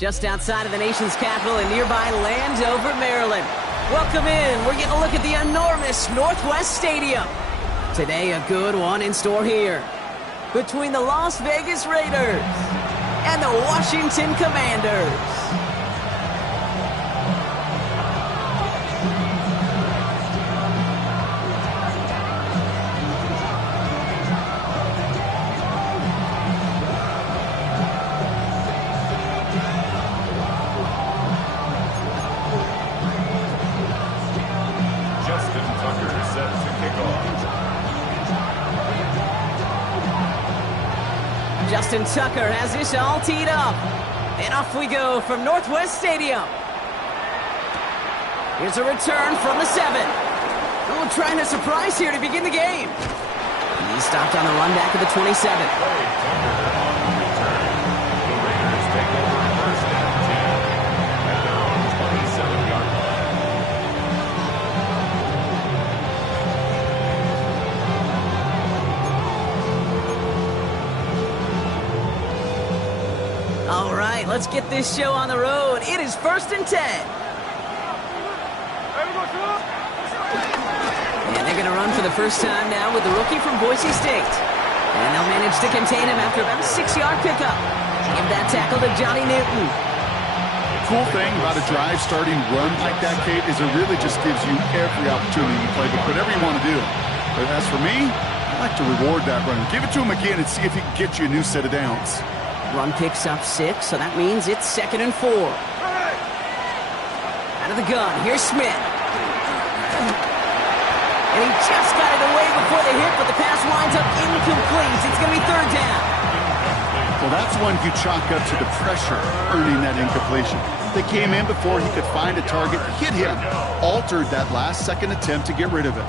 just outside of the nation's capital in nearby Landover, Maryland. Welcome in. We're getting a look at the enormous Northwest Stadium. Today, a good one in store here between the Las Vegas Raiders and the Washington Commanders. Justin Tucker has this all teed up. And off we go from Northwest Stadium. Here's a return from the 7. Oh, trying a surprise here to begin the game. He's stopped on the run back of the 27. All right, let's get this show on the road. It is 1st and 10. And they're going to run for the first time now with the rookie from Boise State. And they'll manage to contain him after about a 6-yard pickup. Give that tackle to Johnny Newton. Cool thing about a drive starting run like that, Kate, is it really just gives you every opportunity to play whatever you want to do. But as for me, I like to reward that run. Give it to him again and see if he can get you a new set of downs. Run picks up 6, so that means it's 2nd and 4. Out of the gun, here's Smith. And he just got it away before the hit, but the pass winds up incomplete. It's going to be 3rd down. Well, that's one you chalk up to the pressure earning that incompletion. They came in before he could find a target, hit him, altered that last-second attempt to get rid of it.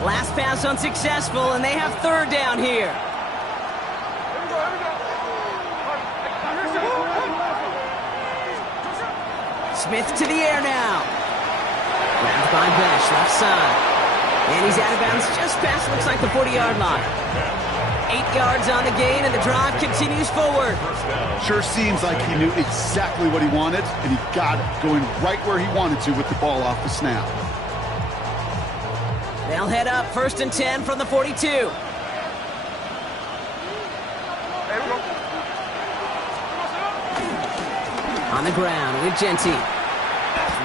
Last pass unsuccessful, and they have 3rd down here. Smith to the air now. Grabbed by Besh, left side. And he's out of bounds just past, looks like the 40-yard line. 8 yards on the gain, and the drive continues forward. Sure seems like he knew exactly what he wanted, and he got it, going right where he wanted to with the ball off the snap. They'll head up 1st and 10 from the 42. On the ground with Genty.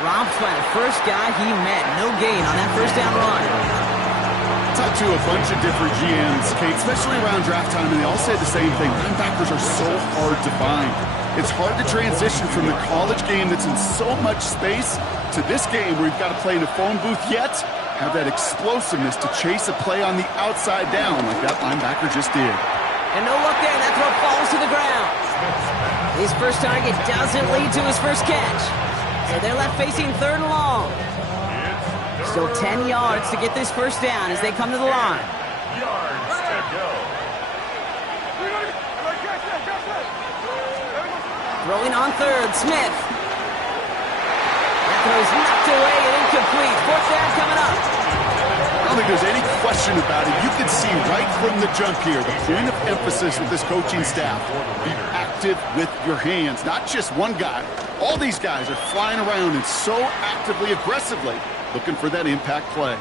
Dropped by the first guy he met. No gain on that 1st down run. Talked to a bunch of different GMs, Kate, especially around draft time, and they all say the same thing. Linebackers are so hard to find. It's hard to transition from the college game that's in so much space to this game where you've got to play in a phone booth, yet have that explosiveness to chase a play on the outside down like that linebacker just did. And no look there. That throw falls to the ground. His first target doesn't lead to his first catch. So they're left facing 3rd and long. Still 10 yards to get this 1st down as they come to the line. Throwing on 3rd, Smith. That throw's knocked away and incomplete. 4th down coming up. I don't think there's any question about it. You can see right from the jump here, the point of emphasis with this coaching staff. Be active with your hands, not just one guy. All these guys are flying around and so actively, aggressively looking for that impact play.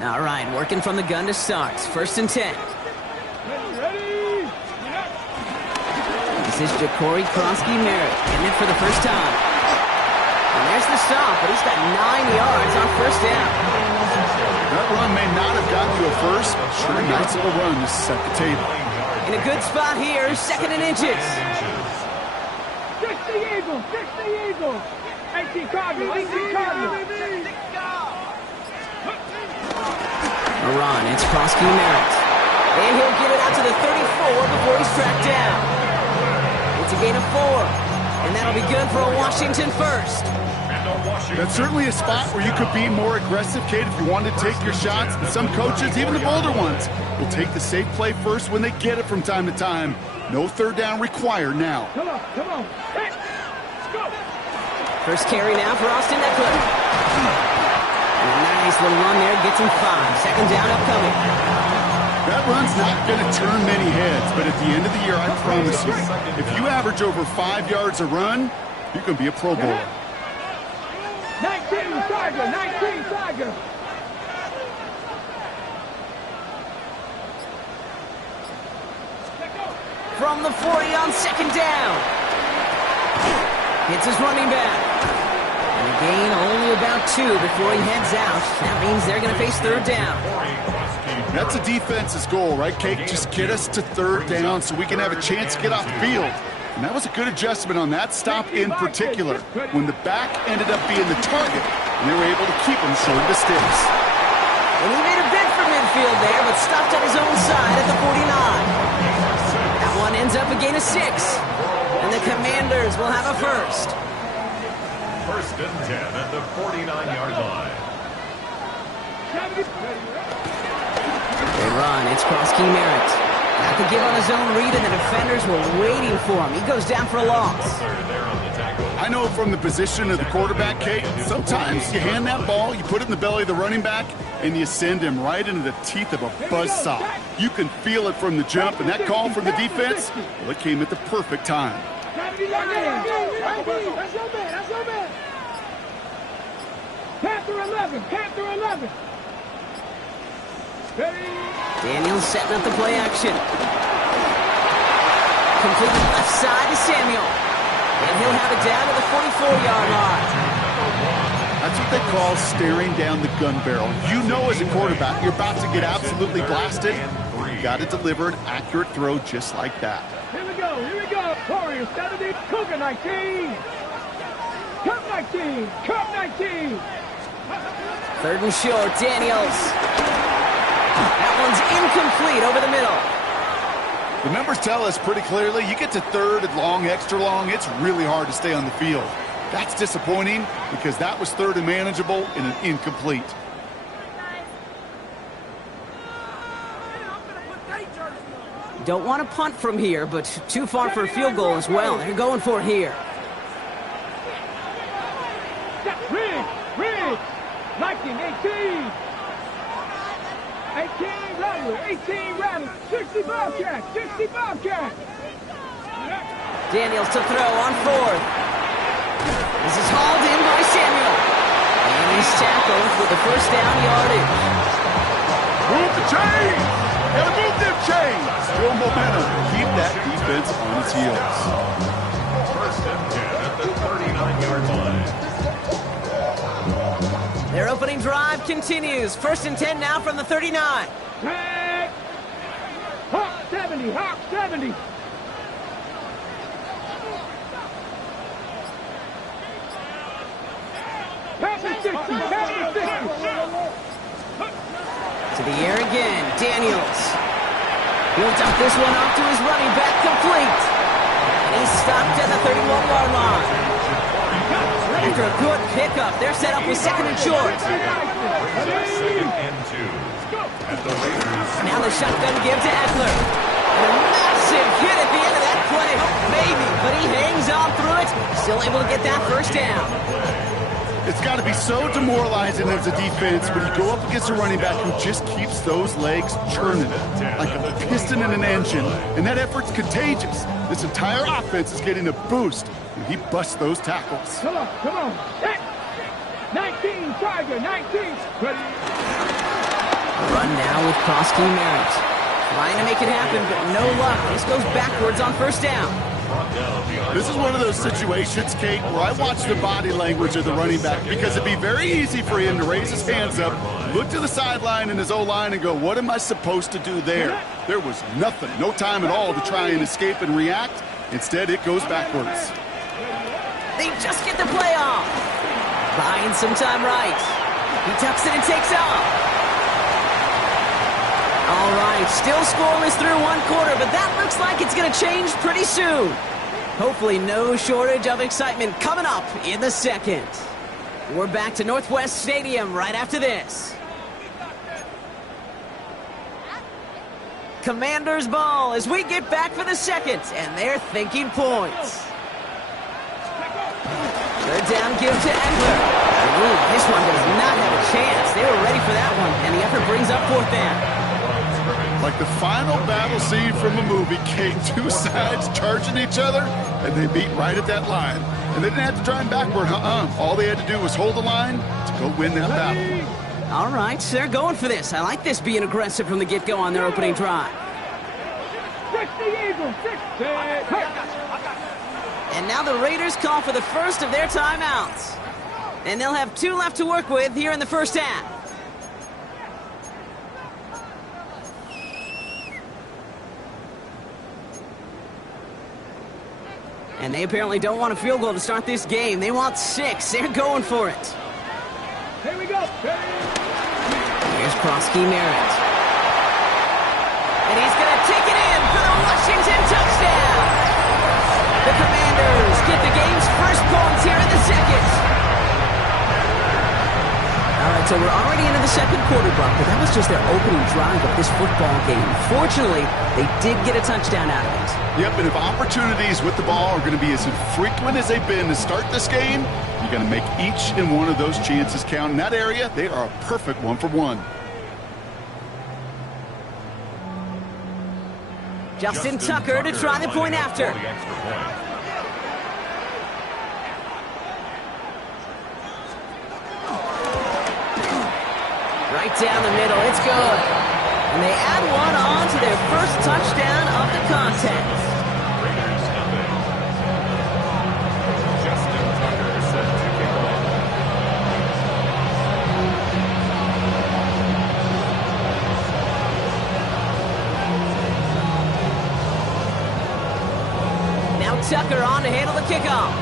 All right, working from the gun to start. 1st and 10. This is Ja'Cory Krosky-Merritt getting it for the first time. And there's the stop, but he's got 9 yards on 1st down. That run may not have gotten you a first, but sure a nice little run to set the table. In a good spot here, 2nd and inches. 60 Eagles, 60 Eagles. 18 Cardinals, 18 Cardinals. A run, it's Krosky-Merritt. And he'll get it out to the 34 before he's tracked down. It's a gain of 4, and that'll be good for a Washington first. That's certainly a spot where you could be more aggressive, Kate, if you wanted to take your shots. And some coaches, even the bolder ones, will take the safe play first when they get it from time to time. No 3rd down required now. Come on, come on. Hey, let's go. First carry now for Austin Eckler. And a nice little run there, gets him 5. 2nd down upcoming. That run's not going to turn many heads, but at the end of the year, I promise you, if you average over 5 yards a run, you can be a Pro Bowler. 19 Tiger, 19 Tiger. From the 40 on 2nd down. Hits his running back. And a gain only about 2 before he heads out. That means they're going to face 3rd down. That's a defense's goal, right, Kate? Just get us to 3rd down so we can have a chance to get off the field. And that was a good adjustment on that stop in particular, when the back ended up being the target, and they were able to keep him short of the sticks. And he made a bid for midfield there, but stopped on his own side at the 49. That one ends up a gain of 6. And the Commanders will have a first. 1st and 10 at the 49-yard line. They run. It's Krosky-Merritt. Got the give on his own read, and the defenders were waiting for him. He goes down for a loss. I know from the position of the quarterback, Kate, sometimes you hand that ball, you put it in the belly of the running back, and you send him right into the teeth of a buzzsaw. You can feel it from the jump, and that call from the defense, well, it came at the perfect time. That's no bad, that's no bad. Panther 11, Panther 11. Daniels setting up the play action. Completed left side to Samuel. And he'll have it down to the 44-yard line. That's what they call staring down the gun barrel. You know as a quarterback, you're about to get absolutely blasted. You got to deliver an accurate throw just like that. Here we go, here we go. Warriors 70, Cougar 19. Cup 19, Cup 19. 3rd and short, Daniels. That one's incomplete over the middle. The numbers tell us pretty clearly, you get to 3rd and long, extra long, it's really hard to stay on the field. That's disappointing because that was 3rd and manageable and an incomplete. Don't want to punt from here, but too far for a field goal as well. They're going for it here. Riggs, 19, 18. 18 Rattler, 60 Bobcat, 60 Bobcat. Daniels to throw on 4th. This is hauled in by Samuel. And he's tackled with the 1st down yardage. Move the chain! Gotta move them chains! Still momentum. Keep that defense on its heels. 1st and 10 at the 39-yard line. Their opening drive continues. 1st and 10 now from the 39. Tag. Hawk 70, Hawk 70. Pass 60, pass 60. To the air again, Daniels. He'll dump this one off to his running back, complete. And he's stopped at the 31-yard line. After a good pickup, they're set up with 2nd and short. 2nd and 2. Now the shotgun give to Eckler. And a massive hit at the end of that play. Maybe, but he hangs on through it. Still able to get that 1st down. It's got to be so demoralizing as a defense when you go up against a running back who just keeps those legs churning like a piston in an engine. And that effort's contagious. This entire offense is getting a boost when he busts those tackles. Come on, come on. 19, Tiger, 19. Ready. Run now with Prosky Merritt. Trying to make it happen, but no luck. This goes backwards on first down. This is one of those situations, Kate, where I watch the body language of the running back because it'd be very easy for him to raise his hands up, look to the sideline in his O-line and go, what am I supposed to do there? There was nothing, no time at all to try and escape and react. Instead, it goes backwards. They just get the play off. Buying some time right. He tucks it and takes off. All right, still scoreless through one quarter, but that looks like it's going to change pretty soon. Hopefully no shortage of excitement coming up in the second. We're back to Northwest Stadium right after this. Commanders ball as we get back for the second, and they're thinking points. Third down give to Imfl. Ooh, this one does not have a chance. They were ready for that one, and the effort brings up fourth down. Like the final battle scene from a movie, Kate, two sides charging each other, and they meet right at that line. And they didn't have to drive backward, All they had to do was hold the line to go win that battle. All right, they're going for this. I like this being aggressive from the get-go on their opening drive. 60 Eagles, 60. And now the Raiders call for the first of their timeouts. And they'll have 2 left to work with here in the first half. And they apparently don't want a field goal to start this game. They want 6. They're going for it. Here we go. Here's Prosky Merritt. And he's going to take it in for the Washington touchdown. The Commanders get the game's first points here in the second. All right, so we're already into the second quarter, Brock, but that was just their opening drive of this football game. Fortunately, they did get a touchdown out of it. Yep, and if opportunities with the ball are going to be as infrequent as they've been to start this game, you're going to make each and one of those chances count. In that area, they are a perfect 1-for-1. Justin Tucker to try the point after. Right down the middle, it's good. And they add one on to their first touchdown of the contest. Justin Tucker set to kick off. Now Tucker on to handle the kickoff.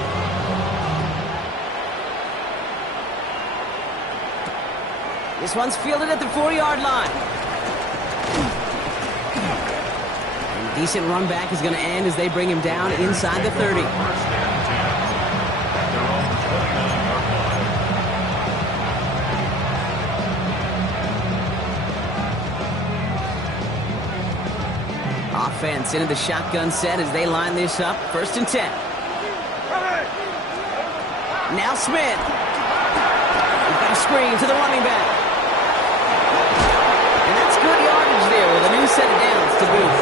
This one's fielded at the 4-yard line. And decent run back is going to end as they bring him down inside the 30. Offense into the shotgun set as they line this up. 1st and 10. Now Smith. He's got a screen to the running back. Good yardage there with a new set of downs to boot.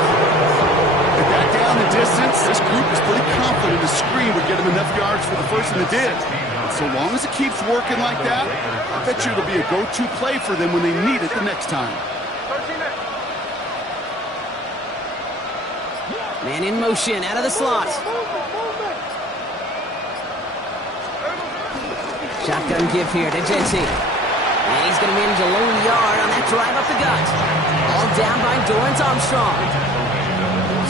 They got down the distance. This group was pretty confident the screen would get them enough yards for the first, and it did. And so long as it keeps working like that, I bet you it'll be a go-to play for them when they need it the next time. Man in motion out of the slot. Shotgun give here to Jency. And he's going to manage a lone yard on that drive up the gut. All down by Dorrance Armstrong.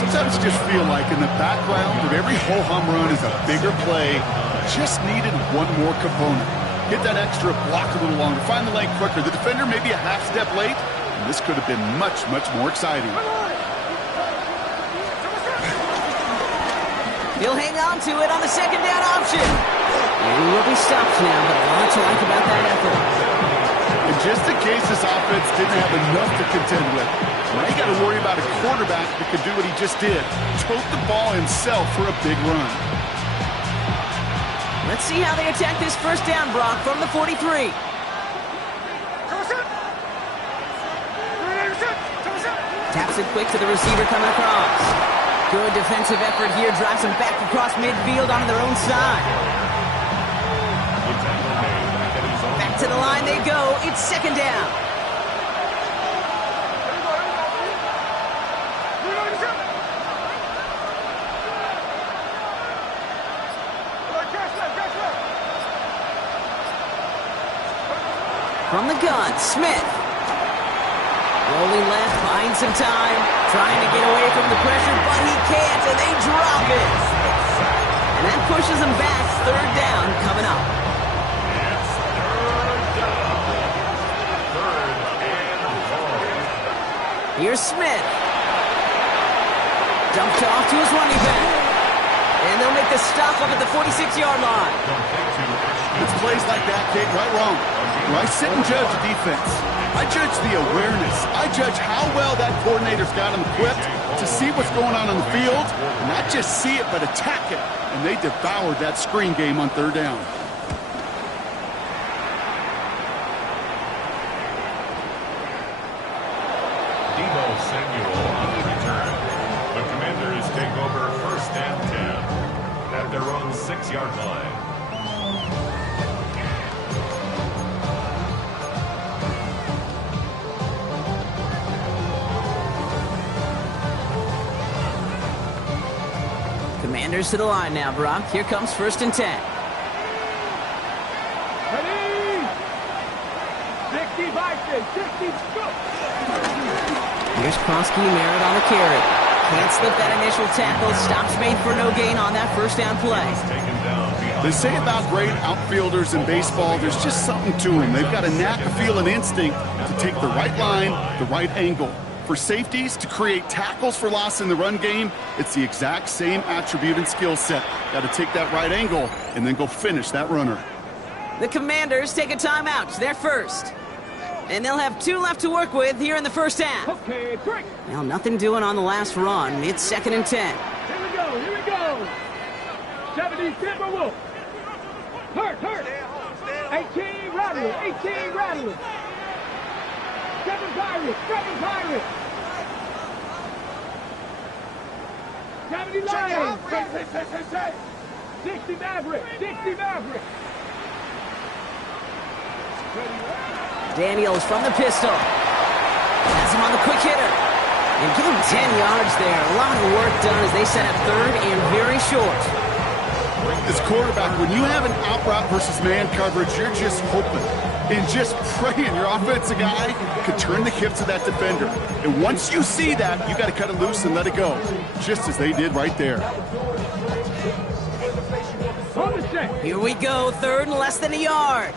Sometimes you just feel like in the background of every ho-hum run is a bigger play. Just needed one more component. Get that extra block a little longer. Find the lane quicker. The defender may be a half step late. And this could have been much, much more exciting. He'll hang on to it on the second down option. And he will be stopped now, but a lot to like about that effort. And just in case this offense didn't have enough to contend with, now you got to worry about a quarterback that could do what he just did. Tote the ball himself for a big run. Let's see how they attack this first down, Brock, from the 43. Taps it quick to the receiver coming across. Good defensive effort here, drives them back across midfield onto their own side. Back to the line they go. It's second down. From the gun, Smith. Rolling left, buying some time. Trying to get away from the pressure, but he can't, and they drop it. And that pushes them back. Third down coming up. It's third down. Third and long. Here's Smith. Dumped off to his running back. And they'll make the stop up at the 46-yard line. It's plays like that, Kate, right wrong. When I sit and judge the defense, I judge the awareness. I judge how well that coordinator's got him equipped to see what's going on the field, and not just see it, but attack it. And they devoured that screen game on third down. Debo Samuel on the return. The Commanders take over first and 10 at their own 6-yard line. Commanders to the line now, Brock. Here comes first and 10. Ready? 60 Vikings, 60 go. Here's Kronsky, Merritt on the carry. Can't slip that initial tackle. Stops made for no gain on that first down play. They say about great outfielders in baseball, there's just something to them. They've got a knack, a feel, and instinct to take the right line, the right angle. For safeties, to create tackles for loss in the run game, it's the exact same attribute and skill set. Got to take that right angle and then go finish that runner. The Commanders take a timeout. They're first. And they'll have 2 left to work with here in the first half. Okay, break. Well, nothing doing on the last run. It's second and 10. Here we go, here we go. 70 Timberwolf. Hurt. 18 Rattler, 18 Rattler. 7 Pirates, 7 Pirates. 70 Lions. 60 Maverick, 60 Maverick. Daniels from the pistol. Has him on the quick hitter. And give him 10 yards there. A lot of work done as they set up third and very short. This quarterback, when you have an out route versus man coverage, you're just hoping and just praying your offensive guy could turn the hips of that defender. And once you see that, you got to cut it loose and let it go, just as they did right there. Here we go, third and less than a yard.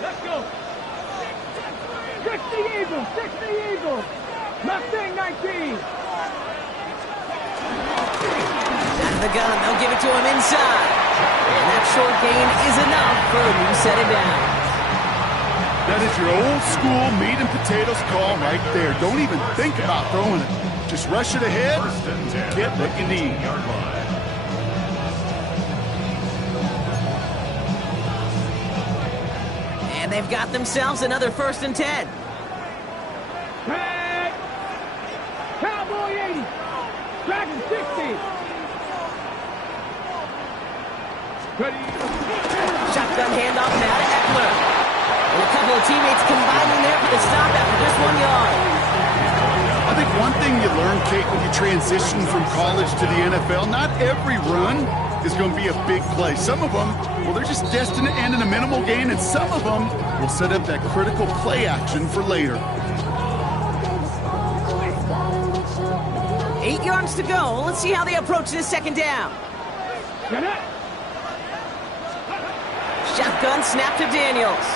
Let's go. 60 Eagles, 60 Eagles. Mustang 19. Out of the gun, they'll give it to him inside. And that short gain is enough for a new set of downs. That is your old school meat and potatoes call right there. Don't even think about throwing it. Just rush it ahead, get what you need. And they've got themselves another first and 10. Tag. Cowboy 80. Dragon 60. Ready. Shotgun handoff now to Eckler. And a couple of teammates combining there for the stop after just 1 yard. I think one thing you learn, Kate, when you transition from college to the NFL, not every run is going to be a big play. Some of them, well, they're just destined to end in a minimal gain, and some of them will set up that critical play action for later. 8 yards to go. Let's see how they approach this second down. Shotgun snap to Daniels.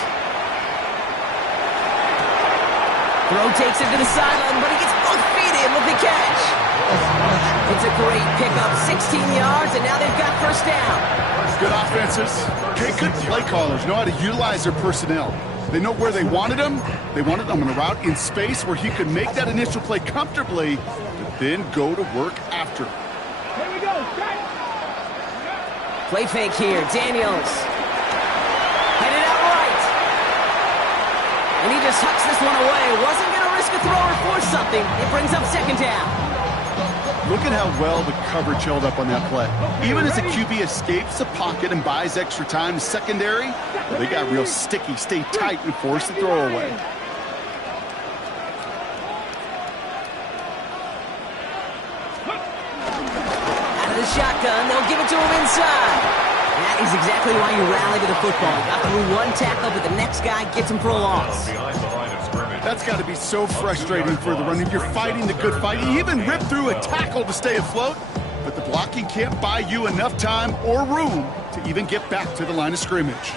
Throw takes it to the sideline, but he gets both feet in with the catch. It's a great pickup, 16 yards, and now they've got first down. Good offenses. Okay, good play callers know how to utilize their personnel. They know where they wanted them. They wanted them on a route in space where he could make that initial play comfortably, but then go to work after. Here we go. Play fake here. Daniels. Headed out right. And he just hucks this one away. Wasn't going to risk a throw or force something. It brings up second down. Look at how well the coverage held up on that play. Even as the QB escapes the pocket and buys extra time, secondary, well, they got real sticky, stay tight, and force the throw away. Out of the shotgun, they'll give it to him inside. That is exactly why you rally to the football. Got through one tackle, but the next guy gets him for a loss. Behind the line of scrimmage. That's got to be so frustrating for the runner. You're fighting the good fight. You even rip through a tackle to stay afloat, but the blocking can't buy you enough time or room to even get back to the line of scrimmage.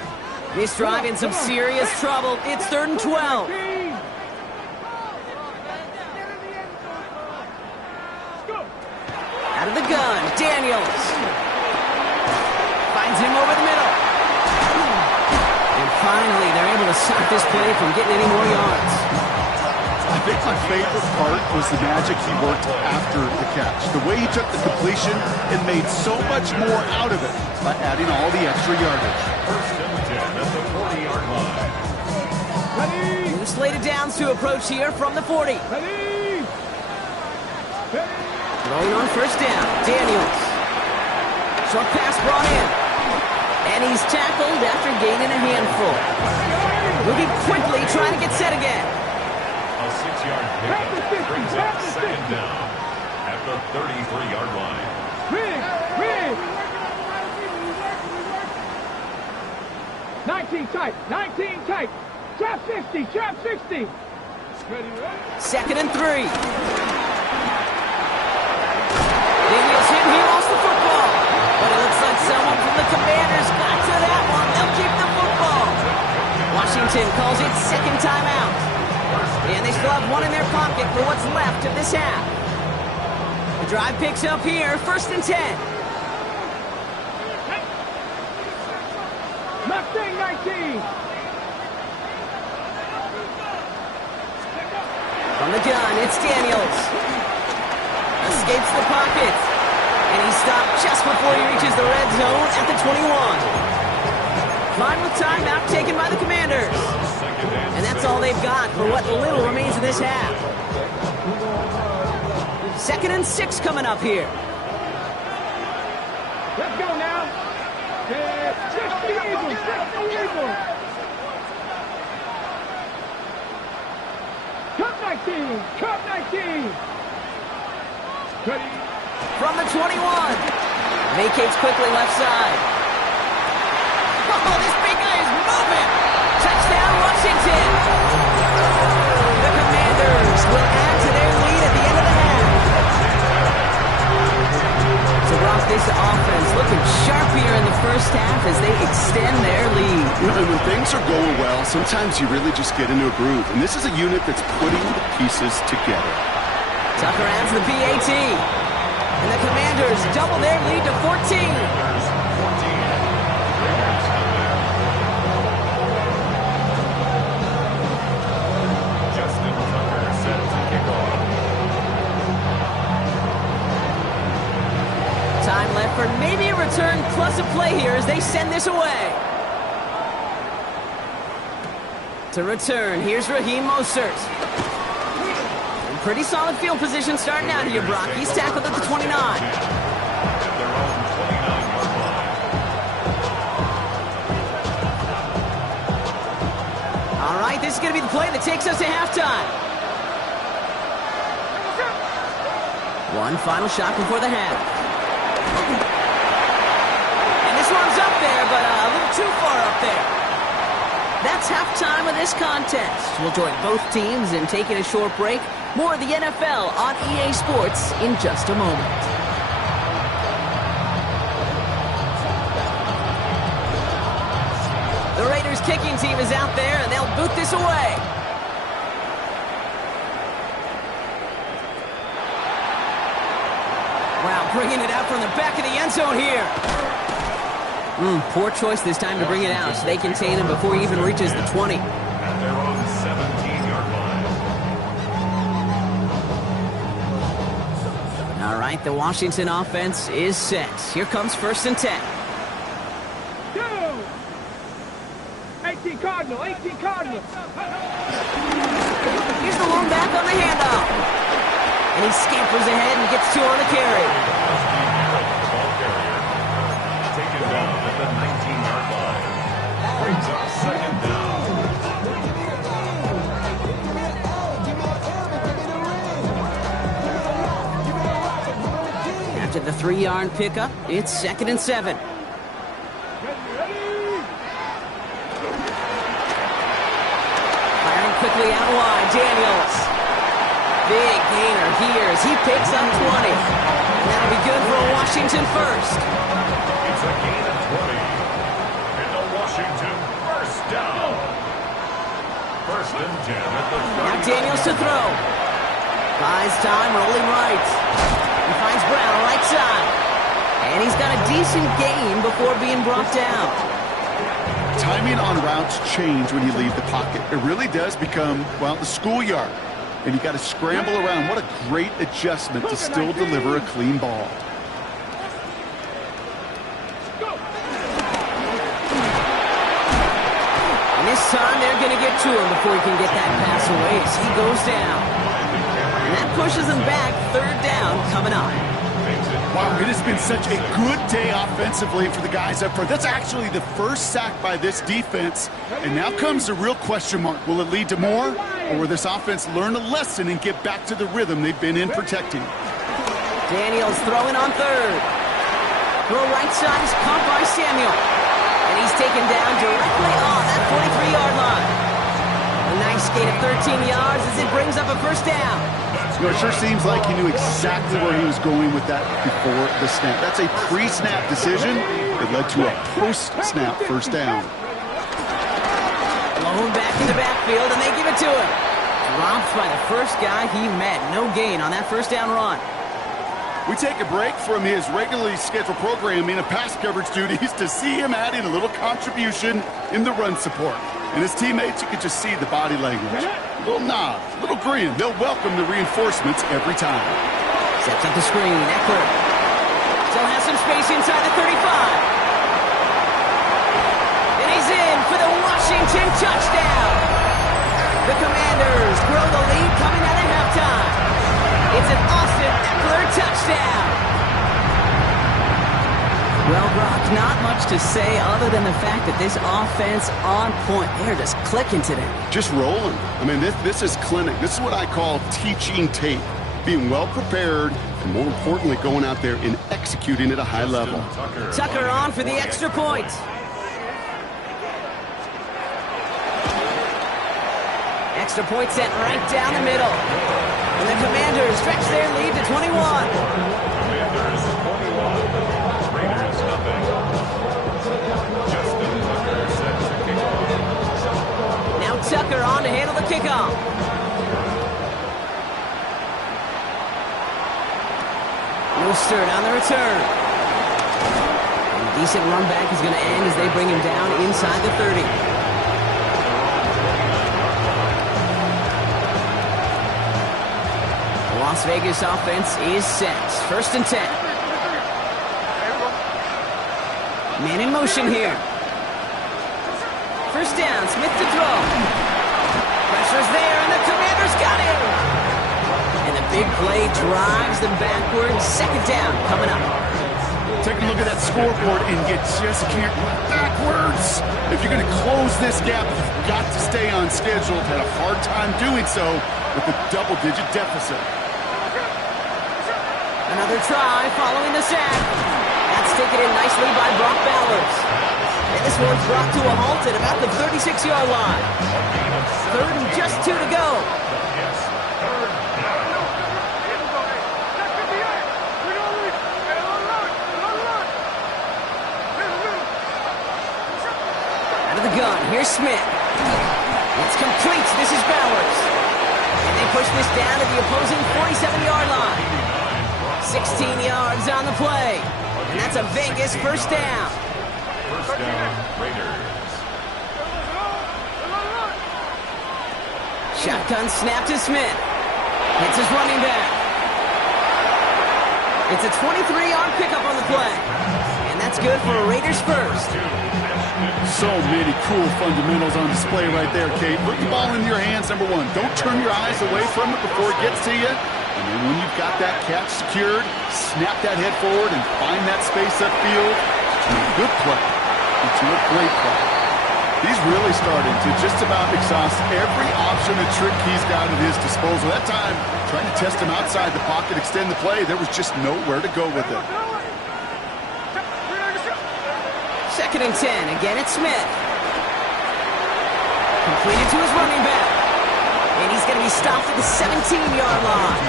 This drive in some serious trouble. It's 3rd and 12. Out of the gun, Daniels. Finds him over the middle. And finally, they're able to stop this play from getting any more yards. I think my favorite part was the magic he worked after the catch. The way he took the completion and made so much more out of it by adding all the extra yardage. 1st and 10 at the 40-yard line. Two slated downs to approach here from the 40. Throwing on 1st down, Daniels. Short pass brought in. And he's tackled after gaining a handful. Moving quickly, trying to get set again. A 6-yard pickup brings up 2nd down at the 33-yard line. 19 tight, 19 tight. Trap 60, trap 60. 2nd and 3. Daniels hit, he lost the football. But it looks like someone from the Commanders got to that one. They'll keep the football. Washington calls it 2nd timeout. And they still have one in their pocket for what's left of this half. The drive picks up here, 1st and 10. Mustang 19. From the gun, it's Daniels. Escapes the pocket. And he's stopped just before he reaches the red zone at the 21. Final timeout taken by the Commanders. And that's all they've got for what little remains of this half. 2nd and 6 coming up here. Let's go now. 60 Eagles, 60 Eagles. Cup 19, Cup 19. Ready. From the 21. Vacates quickly left side. Oh, this big guy is moving. Touchdown, Washington. The Commanders will add to their lead at the end of the half. So, Brock, this offense looking sharp here in the 1st half as they extend their lead. You know, and when things are going well, sometimes you really just get into a groove. And this is a unit that's putting the pieces together. Tucker adds the PAT. And the Commanders double their lead to 14. Time left for maybe a return plus a play here as they send this away. To return, here's Raheem Mostert. Pretty solid field position starting out here, Brock. He's tackled at the 29. All right, this is going to be the play that takes us to halftime. One final shot before the half. And this one's up there, but a little too far up there. That's halftime of this contest. We'll join both teams in taking a short break. More of the NFL on EA Sports in just a moment. The Raiders kicking team is out there, and they'll boot this away. Wow, bringing it out from the back of the end zone here. Poor choice this time to bring it out so they contain him before he even reaches the 20. At their own 17-yard line. All right, the Washington offense is set. Here comes 1st and 10. Go! 18 Cardinal, 18 Cardinal. Here's the lone back on the handoff. And he scampers ahead and gets 2 on the carry. Taken down at the 19-yard line. Brings up 2nd down. After the 3-yard pickup, it's 2nd and 7. quickly out wide. Daniels. Big gainer here as he picks up 20. And that'll be good for a Washington first. It's a gain of 20. And the Washington first down. First and 10 at the 30. Now Daniels to throw. Buys time, rolling right. He finds Brown right side. And he's got a decent gain before being brought down. Timing on routes change when you leave the pocket. It really does become, well, the schoolyard. And you got to scramble around. What a great adjustment to still deliver a clean ball. And this time they're going to get to him before he can get that pass away as he goes down. And that pushes him back. Third down coming up. Wow, it has been such a good day offensively for the guys up front. That's actually the first sack by this defense. And now comes the real question mark. Will it lead to more? Or will this offense learn a lesson and get back to the rhythm they've been in protecting? Daniels throwing on third. Throw right side is caught by Samuel. And he's taken down directly on that 43-yard line. A nice gain of 13 yards as it brings up a first down. You know, it sure seems like he knew exactly where he was going with that before the snap. That's a pre-snap decision that led to a post-snap first down. Blown back in the backfield, and they give it to him. Dropped by the first guy he met. No gain on that first down run. We take a break from his regularly scheduled programming of pass coverage duties to see him add in a little contribution in the run support. And his teammates, you can just see the body language. A little nod, a little grin. They'll welcome the reinforcements every time. Sets up the screen. Eckler still has some space inside the 35. And he's in for the Washington touchdown. The Commanders grow the lead coming out of halftime. It's an Austin Eckler touchdown. Well, Brock, not much to say other than the fact that this offense on point. They're just clicking today. Just rolling. I mean, this is clinic. This is what I call teaching tape. Being well prepared, and more importantly, going out there and executing at a high level. Tucker on for the extra point. Extra point sent right down the middle. And the Commanders stretch their lead to 21. Commanders 21. Raiders nothing. Justin Tucker sets the kickoff. Now Tucker on to handle the kickoff. Mostert on the return. And a decent run back is going to end as they bring him down inside the 30. The Las Vegas offense is set. First and 10. Man in motion here. First down, Smith to throw. Pressure's there, and the Commanders got him. And the big play drives them backwards. Second down coming up. Take a look at that scoreboard, and you just can't run backwards. If you're going to close this gap, you've got to stay on schedule. Had a hard time doing so with a double-digit deficit. Another try following the sack. That's taken in nicely by Brock Bowers. And this one's brought to a halt at about the 36-yard line. Third and just 2 to go. Out of the gun, here's Smith. It's complete. This is Bowers. And they push this down to the opposing 47-yard line. 16 yards on the play. And that's a Vegas first down. First down, Raiders. Shotgun snap to Smith. Hits his running back. It's a 23-yard pickup on the play. And that's good for a Raiders first. So many cool fundamentals on display right there, Kate. Put the ball in your hands, number one. Don't turn your eyes away from it before it gets to you. And then when you've got that catch secured, snap that head forward and find that space upfield to a good play, to a great play. He's really starting to just about exhaust every option and trick he's got at his disposal. That time, trying to test him outside the pocket, extend the play, there was just nowhere to go with it. Second and 10. Again, it's Smith. Completed to his running back. he's stopped at the 17-yard line.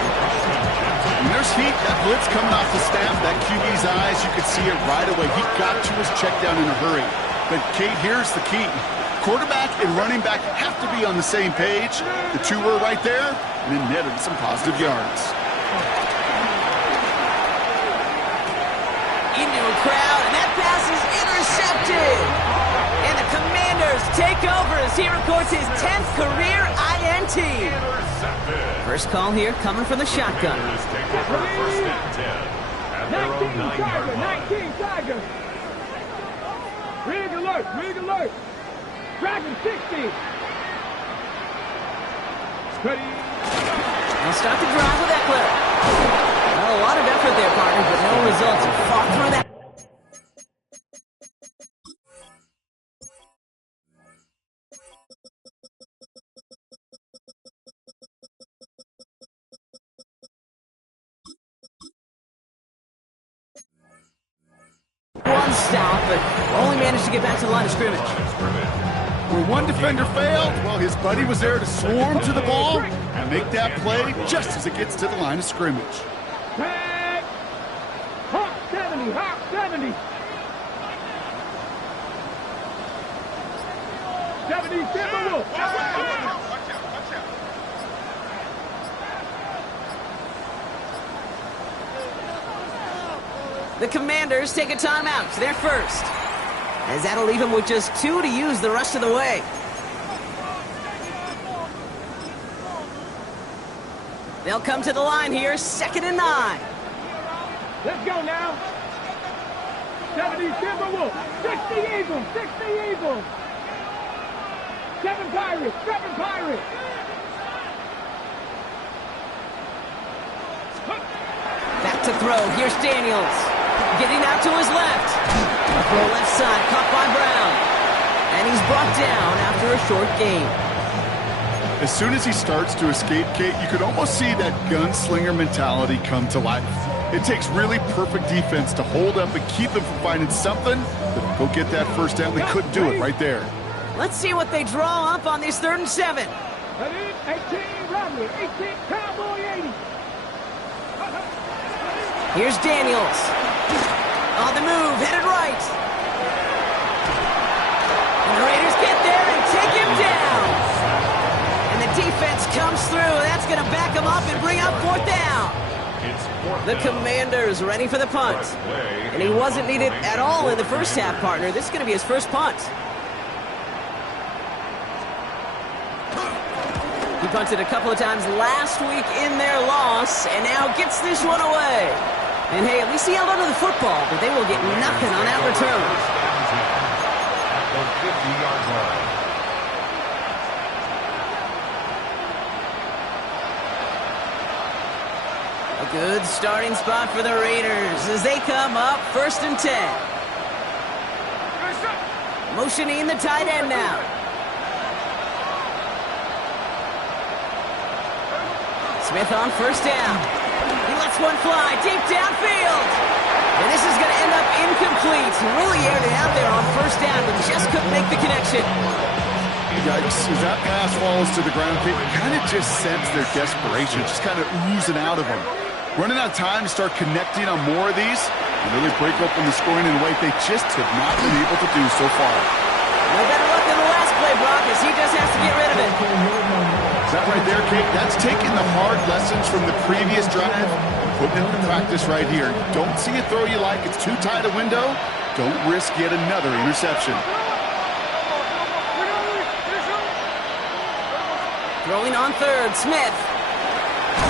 When there's heat, that blitz coming off the snap, that QB's eyes, you could see it right away. He got to his check down in a hurry. But, Kate, here's the key. Quarterback and running back have to be on the same page. The two were right there, and it netted some positive yards. Into a crowd, and that pass is intercepted. And the Commanders take over as he records his 10th career INT. First call here coming from the shotgun. 19 Tiger. Rig alert. Dragon 60. Ready. They'll start the drive with Eckler. Well, a lot of effort there, partner, but no results. He fought through that. One stop, but only managed to get back to the line of scrimmage. Where one defender failed, well, his buddy was there to swarm to the ball and make that play just as it gets to the line of scrimmage. Tag. Hawk 70. 70, Timberwolf. The Commanders take a timeout. They're first. As that'll leave him with just 2 to use the rest of the way. They'll come to the line here, 2nd and 9. Let's go now. 70 Timberwolf. 60 Eagles. 7 Pirates. Back to throw. Here's Daniels. Getting out to his left. A throw left side, caught by Brown. And he's brought down after a short gain. As soon as he starts to escape, Kate, you could almost see that gunslinger mentality come to life. It takes really perfect defense to hold up and keep him from finding something, but go get that first down. They couldn't do it right there. Let's see what they draw up on this 3rd and 7. 18 Romney. 18 Cowboy 80. Here's Daniels. On the move, headed right. And the Raiders get there and take him down. And the defense comes through. That's going to back him up and bring up 4th down. The Commanders ready for the punt. And he wasn't needed at all in the first half, partner. This is going to be his first punt. He punted a couple of times last week in their loss, and now gets this one away. And hey, at least he held onto the football, but they will get nothing on that return. At the 50-yard line. A good starting spot for the Raiders as they come up 1st and 10. Motioning the tight end now. Smith on 1st down. He lets one fly deep downfield. And this is going to end up incomplete. He really aired it out there on 1st down, but just couldn't make the connection. Yikes, as that pass falls to the ground, you kind of just sense their desperation, just kind of oozing out of them. Running out of time to start connecting on more of these and really break open the scoring in a way they just have not been able to do so far. No better luck than the last play, Brock, as he just has to get rid of it. That right there, Kate, that's taking the hard lessons from the previous drive and putting it into practice right here. Don't see a throw you like, it's too tight a window. Don't risk yet another interception. Throwing on 3rd, Smith.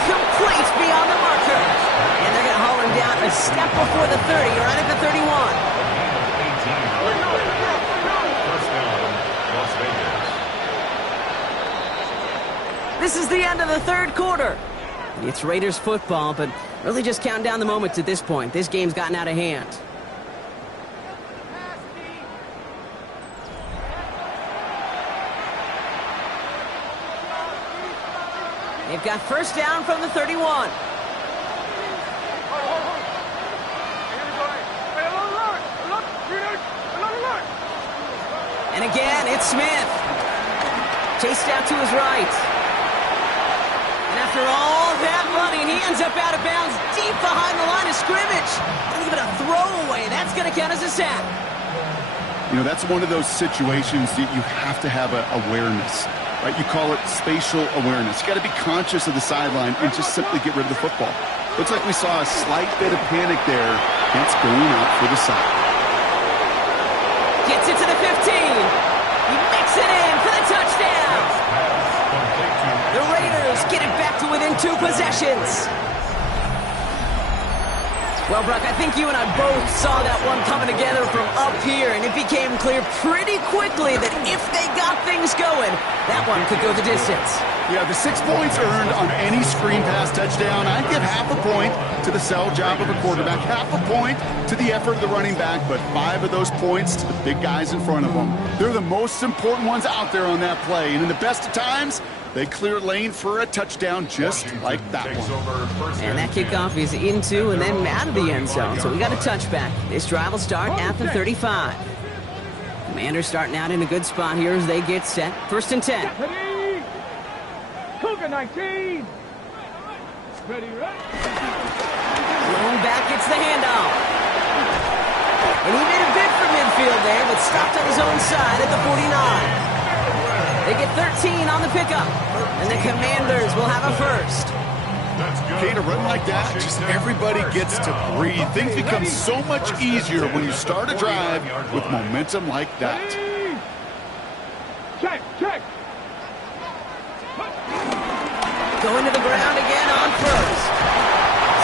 Complete beyond the marker. And they're going to haul him down a step before the 30, right at the 31. First down, Las Vegas. This is the end of the 3rd quarter. It's Raiders football, but really just counting down the moments at this point. This game's gotten out of hand. They've got 1st down from the 31. And again, it's Smith. Chased out to his right. After all that running, he ends up out of bounds deep behind the line of scrimmage. And even a throwaway, that's going to count as a sack. You know, that's one of those situations that you have to have awareness, right? You call it spatial awareness. You got to be conscious of the sideline and just simply get rid of the football. Looks like we saw a slight bit of panic there. It's going out for the sack. Gets it to the 15. He makes it in for the touchdown. The Raiders get it back to within 2 possessions. Well, Brock, I think you and I both saw that one coming together from up here, and it became clear pretty quickly that if they got things going, that one could go the distance. Yeah, the 6 points earned on any screen pass touchdown. I'd give half a point to the sell job of a quarterback, half a point to the effort of the running back, but 5 of those points to the big guys in front of them. They're the most important ones out there on that play, and in the best of times, they clear lane for a touchdown just like that one. And that kickoff is into and then out of the end zone, so we got a touchback. This drive will start at the 35. Commanders starting out in a good spot here as they get set. 1st and 10. Ready. Cougar 19. Ready, right? Blown back, it's the handoff. And he made a bid for midfield there, but stopped on his own side at the 49. They get 13 on the pickup, and the Commanders will have a first. Okay, to run like that, just everybody gets to breathe. Things become so much easier when you start a drive with momentum like that. Check, check. Going to the ground again on first.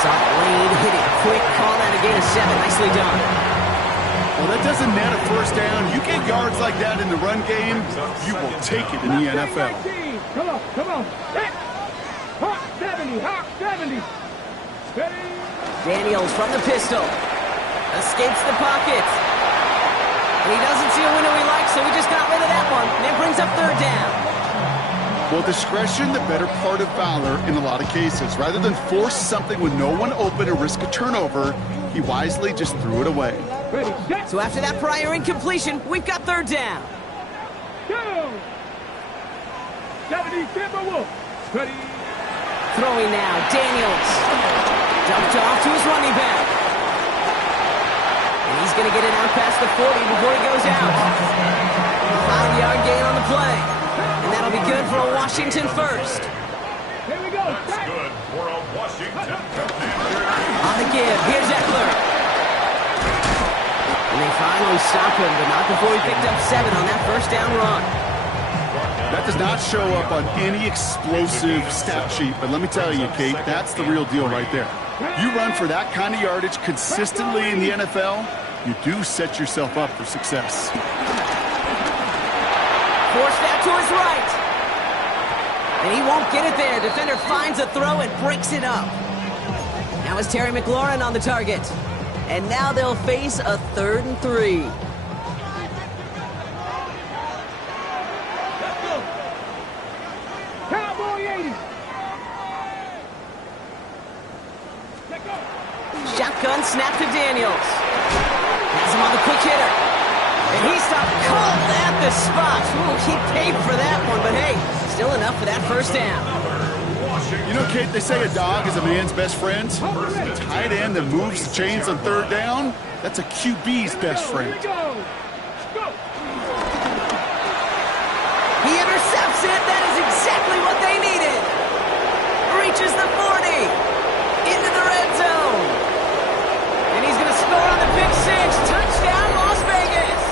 Saw the lead, hit it quick, call that a gain of 7. Nicely done. Well, that doesn't net a first down. You get yards like that in the run game, you will take it in the NFL. Come on, come on. Hot 70, hot 70. Ready? Daniels from the pistol. Escapes the pocket. And he doesn't see a window he likes, so he just got rid of that one. And it brings up 3rd down. Well, discretion, the better part of valor in a lot of cases. Rather than force something with no one open and risk a turnover, he wisely just threw it away. So after that prior incompletion, we've got 3rd down. Go! 70 Timberwolves. Ready? Throwing now, Daniels. Dumped off to his running back. And he's going to get it out past the 40 before he goes out. 5-yard gain on the play. And that'll be good for a Washington first. Here we go. That's good for a Washington Commander. On the give, here's Eckler. And they finally stop him, but not before he picked up 7 on that 1st down run. That does not show up on any explosive stat sheet, but let me tell you, Kate, that's the real deal right there. You run for that kind of yardage consistently in the NFL, you do set yourself up for success. Force that to his right. And he won't get it there. Defender finds a throw and breaks it up. Now it's Terry McLaurin on the target. And now they'll face a 3rd and 3. Let's go. Cowboy 80. Let's go. Shotgun snap to Daniels. Has him on the quick hitter. And he stopped cold at the spot. Ooh, he paid for that one, but hey, still enough for that 1st down. You know, Kate, they say a dog is a man's best friend. A tight end that moves the chains on 3rd down, that's a QB's best friend. Here we go. Go. He intercepts it. That is exactly what they needed. Reaches the 40. Into the red zone. And he's going to score on the pick 6. Touchdown, Las Vegas.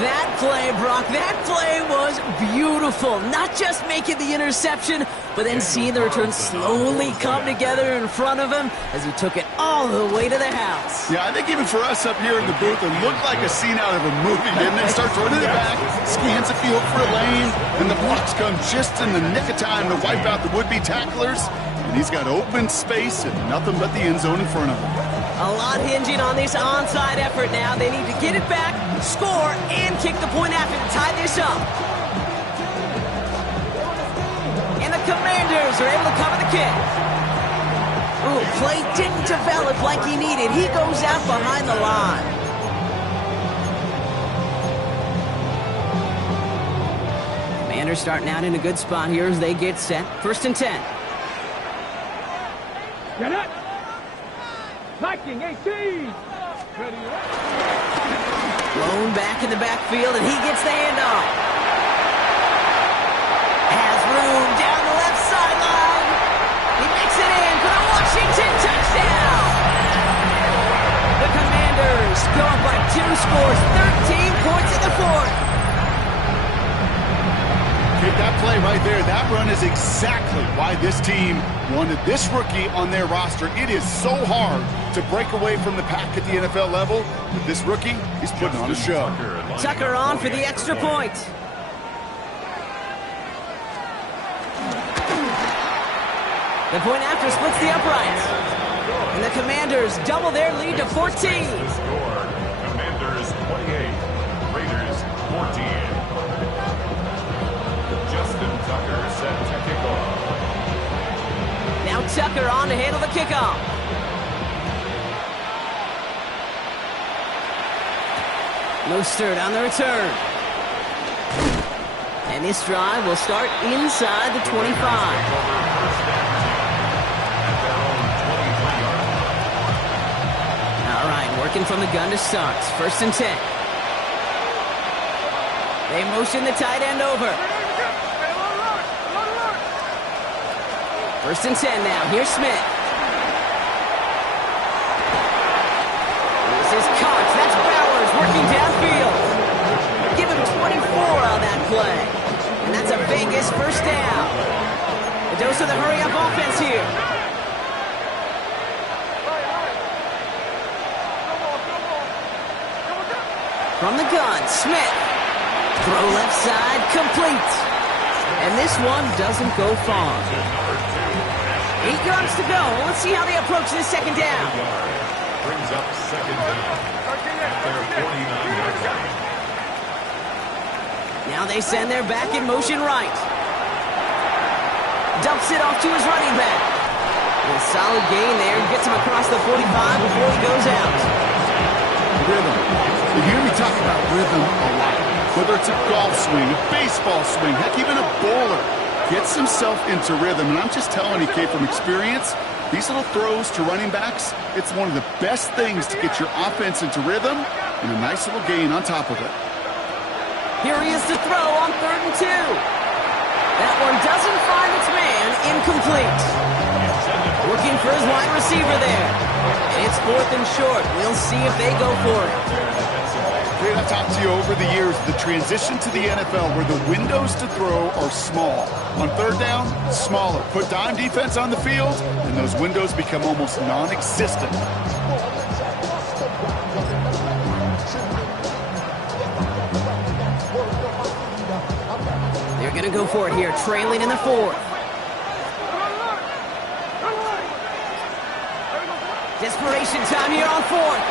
That play, Brock, that play was beautiful. Not just making the interception, but then seeing the return slowly come together in front of him as he took it all the way to the house. Yeah, I think even for us up here in the booth, it looked like a scene out of a movie, didn't it? Starts running it back, scans the field for a lane, and the blocks come just in the nick of time to wipe out the would-be tacklers. And he's got open space and nothing but the end zone in front of him. A lot hinging on this onside effort now. They need to get it back, score, and kick the point after to tie this up. And the Commanders are able to cover the kick. Ooh, play didn't develop like he needed. He goes out behind the line. Commanders starting out in a good spot here as they get set. 1st and 10. Get it. Viking 18. Blown back in the backfield, and he gets the handoff. Has room down the left sideline. He makes it in for the Washington touchdown. The Commanders go up by 2 scores, 13 points in the 4th. Take that play right there. That run is exactly why this team wanted this rookie on their roster. It is so hard to break away from the pack at the NFL level, but this rookie is putting on a show. Tucker on for the extra point. The point after splits the uprights. And the Commanders double their lead to 14. Commanders 28, Raiders 14. Justin Tucker set to kick off. Now Tucker on to handle the kickoff. Mostert on the return. And this drive will start inside the 25. All right, working from the gun to start. 1st and 10. They motion the tight end over. 1st and 10 now. Here's Smith. This is Cox. That's Bowers working downfield. Give him 24 on that play. And that's a Vegas 1st down. A dose of the hurry-up offense here. From the gun, Smith. Throw left side, complete. And this one doesn't go far. 8 yards to go. Let's see how they approach this 2nd down. Brings up 2nd down at their 49-yard line. Now they send their back in motion right. Dumps it off to his running back. A solid gain there. Gets him across the 45 before he goes out. Rhythm. You hear me talk about rhythm a lot. Whether it's a golf swing, a baseball swing, heck, even a bowler gets himself into rhythm. And I'm just telling you, Kate, from experience, these little throws to running backs, it's one of the best things to get your offense into rhythm and a nice little gain on top of it. Here he is to throw on 3rd and 2. That one doesn't find its man. Incomplete. Looking for his wide receiver there. And it's 4th and short. We'll see if they go for it. I've talked to you over the years, the transition to the NFL where the windows to throw are small. On 3rd down, smaller. Put dime defense on the field, and those windows become almost non-existent. They're going to go for it here, trailing in the 4th. Desperation time here on 4th.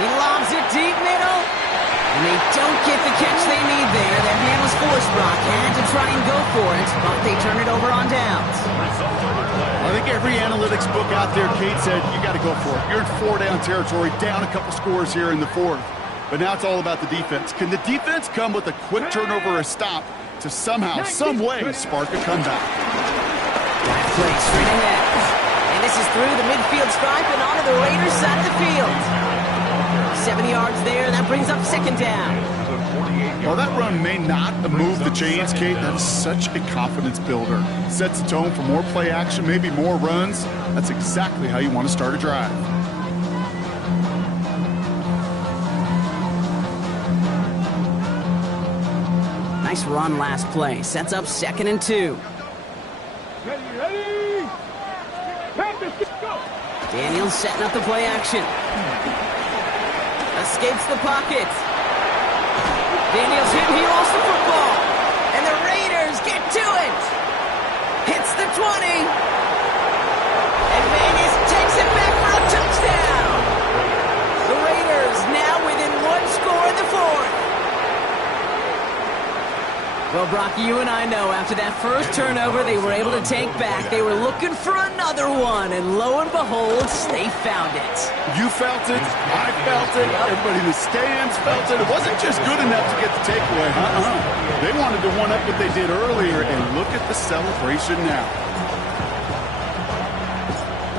He lobs it deep middle. And they don't get the catch they need there. That hand was forced, Brock. Had to try and go for it, but they turn it over on downs. I think every analytics book out there, Kate, said you got to go for it. You're in 4-down territory, down a couple scores here in the 4th. But now it's all about the defense. Can the defense come with a quick turnover or a stop to somehow, some way, spark a comeback? That play straight ahead. And this is through the midfield stripe and onto the Raiders side of the field. 7 yards there, and that brings up 2nd down. While that run may not move the chains, Kate, that is such a confidence builder. Sets the tone for more play action, maybe more runs. That's exactly how you want to start a drive. Nice run last play. Sets up 2nd and 2. Ready. Practice, go. Daniels setting up the play action. Escapes the pocket. Daniels hit, he lost the football. And the Raiders get to it. Hits the 20. And Vegas takes it back for a touchdown. The Raiders now within 1 score in the 4th. Well, Brock, you and I know after that first turnover they were able to take back. They were looking for another one, and lo and behold, they found it. You felt it, I felt it, everybody in the stands felt it. It wasn't just good enough to get the takeaway. They wanted to one-up what they did earlier, and look at the celebration now.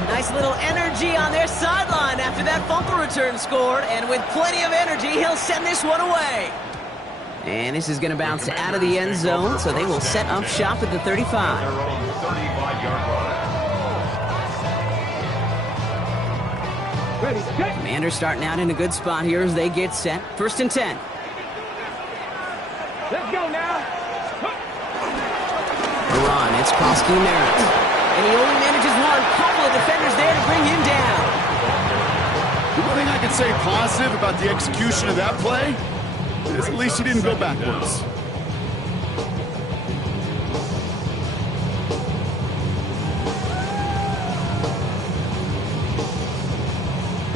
Nice little energy on their sideline after that fumble return scored, and with plenty of energy, he'll send this one away. And this is going to bounce out of the end zone, so they will set up shop at the 35. Their own 35-yard line. Ready, set. Commanders starting out in a good spot here as they get set. 1st and 10. Let's go now. The run, it's Krosky Merritt. And he only manages one. Couple of defenders there to bring him down. The one thing I can say positive about the execution of that play is at least he didn't go backwards.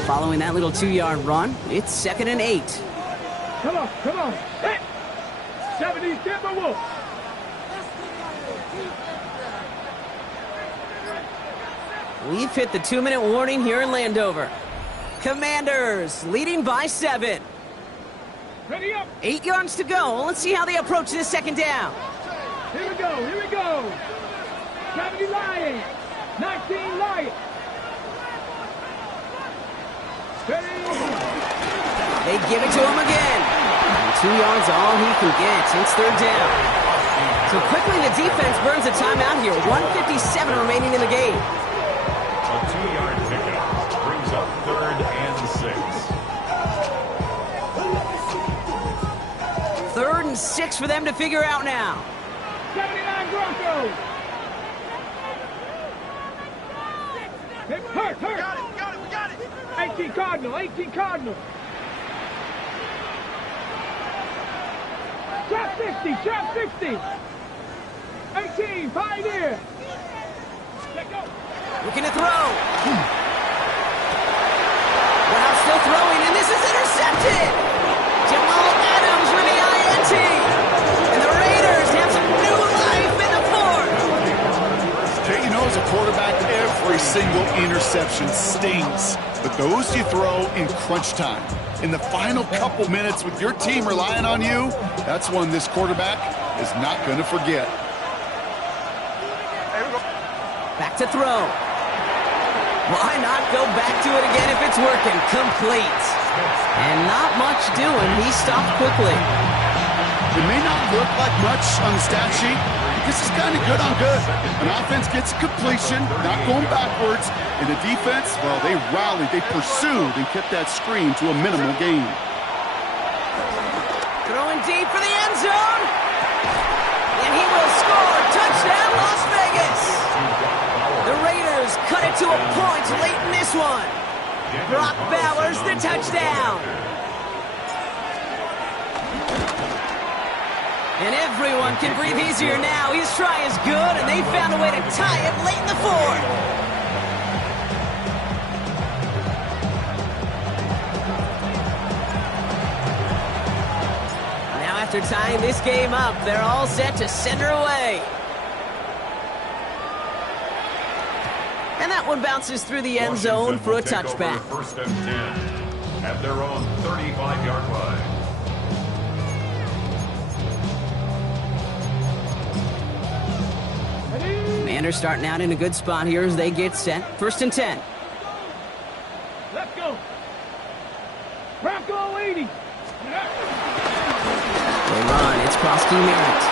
Following that little 2-yard run, it's 2nd and 8. Come on, come on. Hit. 70 Timberwolves. We've hit the 2-minute warning here in Landover. Commanders leading by 7. Ready up. 8 yards to go. Let's see how they approach this 2nd down. Here we go, here we go. 70 Lions. 19 Lions. Ready. They give it to him again. And 2 yards all he can get. It's 3rd down. So quickly the defense burns a timeout here. 1:57 remaining in the game. A 2-yard pickup brings up 3rd and 6. 3rd and 6 for them to figure out now. 79 Broncos. Hurt. We got it, we got it. 18 Cardinal, 18 Cardinal. Trap 60. 18, Pioneer. Let go. Looking to throw. Wow, still throwing, and this is intercepted. Jamal Adams with the INT. And the Raiders have some new life in the 4th. Kate, you know, as a quarterback, every single interception stings. But those you throw in crunch time, in the final couple minutes with your team relying on you, that's one this quarterback is not going to forget. Back to throw. Why not go back to it again if it's working? Complete. And not much doing. He stopped quickly. It may not look like much on the stat sheet. This is kind of good on good. An offense gets a completion, not going backwards. And the defense, well, they rallied, they pursued, and kept that screen to a minimal gain. Throwing deep for the end zone. And he will score. Touchdown, Las Vegas. The Raiders cut it to a point late in this one. Brock Bowers, the touchdown. And everyone can breathe easier now. His try is good, and they found a way to tie it late in the 4th. Now after tying this game up, they're all set to send her away. And that one bounces through the end zone for a touchback. 1st and 10 at their own 35-yard line. Commanders starting out in a good spot here as they get set. 1st and 10. Let's go. Bronco 80. They run. It's Krosky Merritt.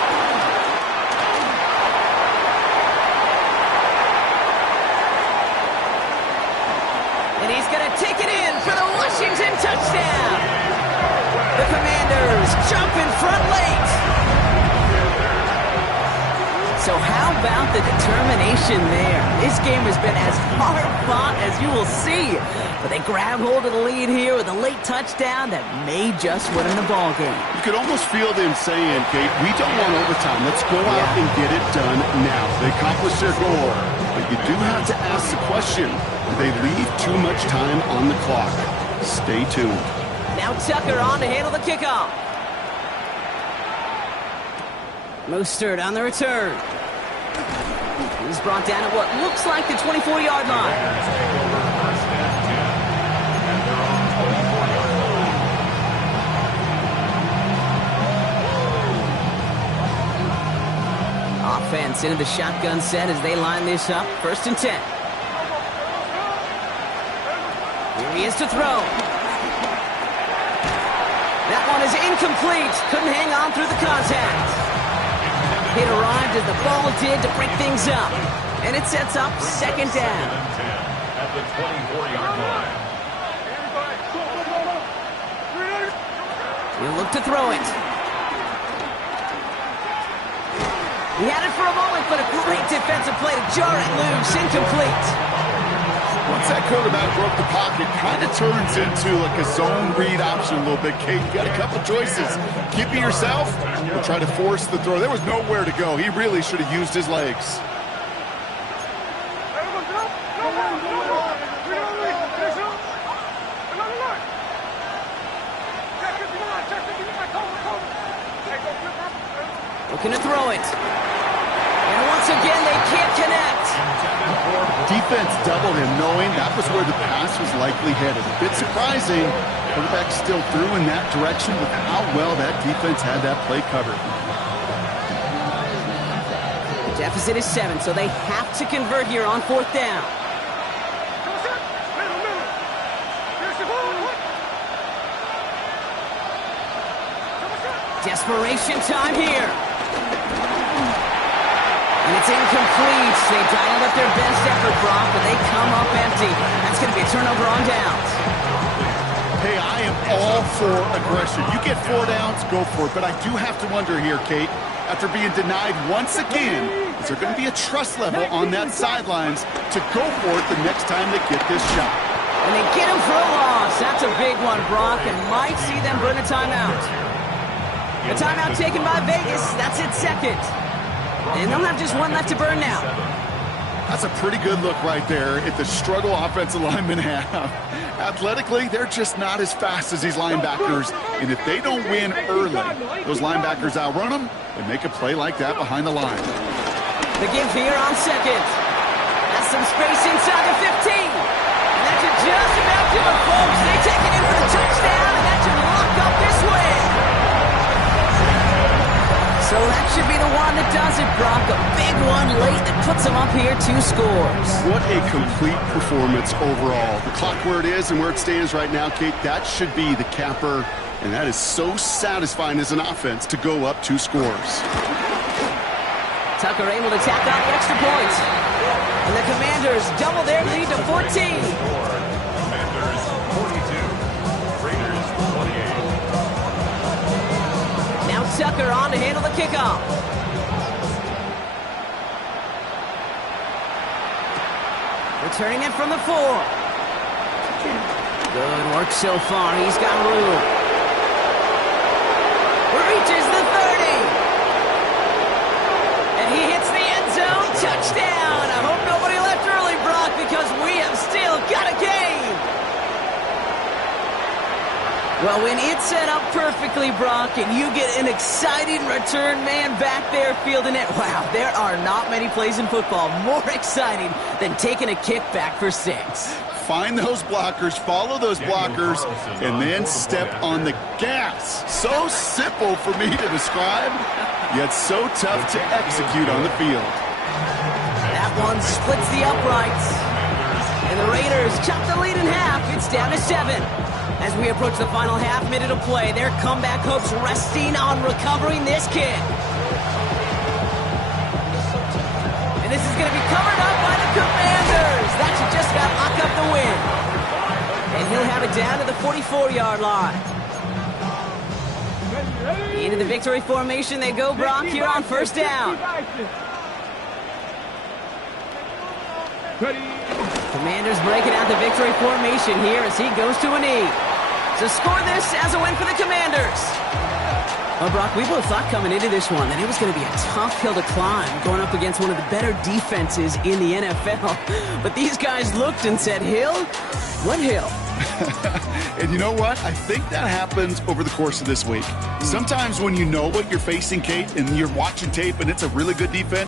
And he's going to take it in for the Washington touchdown. The Commanders jump in front late. So how about the determination there? This game has been as hard-fought as you will see. But they grab hold of the lead here with a late touchdown that may just win them the ball game. You could almost feel them saying, Kate, we don't want overtime. Let's go out and get it done now. They accomplished their goal. But you do have to ask the question, do they leave too much time on the clock? Stay tuned. Now Tucker on to handle the kickoff. Mostert on the return. He's brought down at what looks like the 24-yard line. offense into the shotgun set as they line this up. 1st and 10. Here he is to throw. That one is incomplete. Couldn't hang on through the contact. Hit arrived as the ball did to break things up. And it sets up 2nd down. At the 24-yard line. He'll look to throw it. He had it for a moment, but a great defensive play to jar it loose. Incomplete. Once that quarterback broke the pocket, kind of turns into like a zone read option a little bit, Kate. You got a couple choices. Keep it yourself or try to force the throw. There was nowhere to go. He really should have used his legs. Looking to throw it. And once again, they can't connect. Defense doubled him, knowing that was where the pass was likely headed. A bit surprising. Quarterback still threw in that direction with how well that defense had that play covered. The deficit is 7, so they have to convert here on 4th down. Desperation time here. And it's incomplete. They dialed up their best effort, Brock, but they come up empty. That's going to be a turnover on downs. Hey, I am all for aggression. You get 4 downs, go for it. But I do have to wonder here, Kate, after being denied once again, is there going to be a trust level on that sidelines to go for it the next time they get this shot? And they get him for a loss. That's a big one, Brock, and might see them burn a timeout. A timeout taken by Vegas. That's its 2nd. And they'll have just 1 left to burn now. That's a pretty good look right there at the struggle offensive linemen have. Athletically, they're just not as fast as these linebackers. And if they don't win early, those linebackers outrun them and make a play like that behind the line. The give here on 2nd. That's some space inside the 15. And that should just about do it, folks. They take it in for the touchdown, and that should lock up this win. So that should be the one that does it, Brock. A big one late that puts them up here 2 scores. What a complete performance overall. The clock where it is and where it stands right now, Kate, that should be the capper. And that is so satisfying as an offense to go up 2 scores. Tucker able to tack out the extra point. And the Commanders double their lead to 14. Commanders 42. Raiders 28. Tucker on to handle the kickoff. Returning it from the 4. Good work so far. He's got room. Reaches the 30. And he hits the end zone. Touchdown. I hope nobody left early, Brock, because we have still got a game. Well, when it's set up perfectly, Brock, and you get an exciting return man back there fielding it, wow, there are not many plays in football more exciting than taking a kickback for 6. Find those blockers, follow those blockers, and then step on the gas. So simple for me to describe, yet so tough to execute on the field. That one splits the uprights. And the Raiders chop the lead in half. It's down to 7. As we approach the final half minute of play, their comeback hopes resting on recovering this kick. And this is going to be covered up by the Commanders. That should just about lock up the win. And he'll have it down to the 44-yard line. Into the victory formation they go, Brock, here on first down. Commanders breaking out the victory formation here as he goes to a knee. So score this as a win for the Commanders. Well, Brock, we both thought coming into this one that it was going to be a tough hill to climb going up against one of the better defenses in the NFL. But these guys looked and said, Hill? What hill? And you know what? I think that happens over the course of this week. Sometimes when you know what you're facing, Kate, and you're watching tape and it's a really good defense,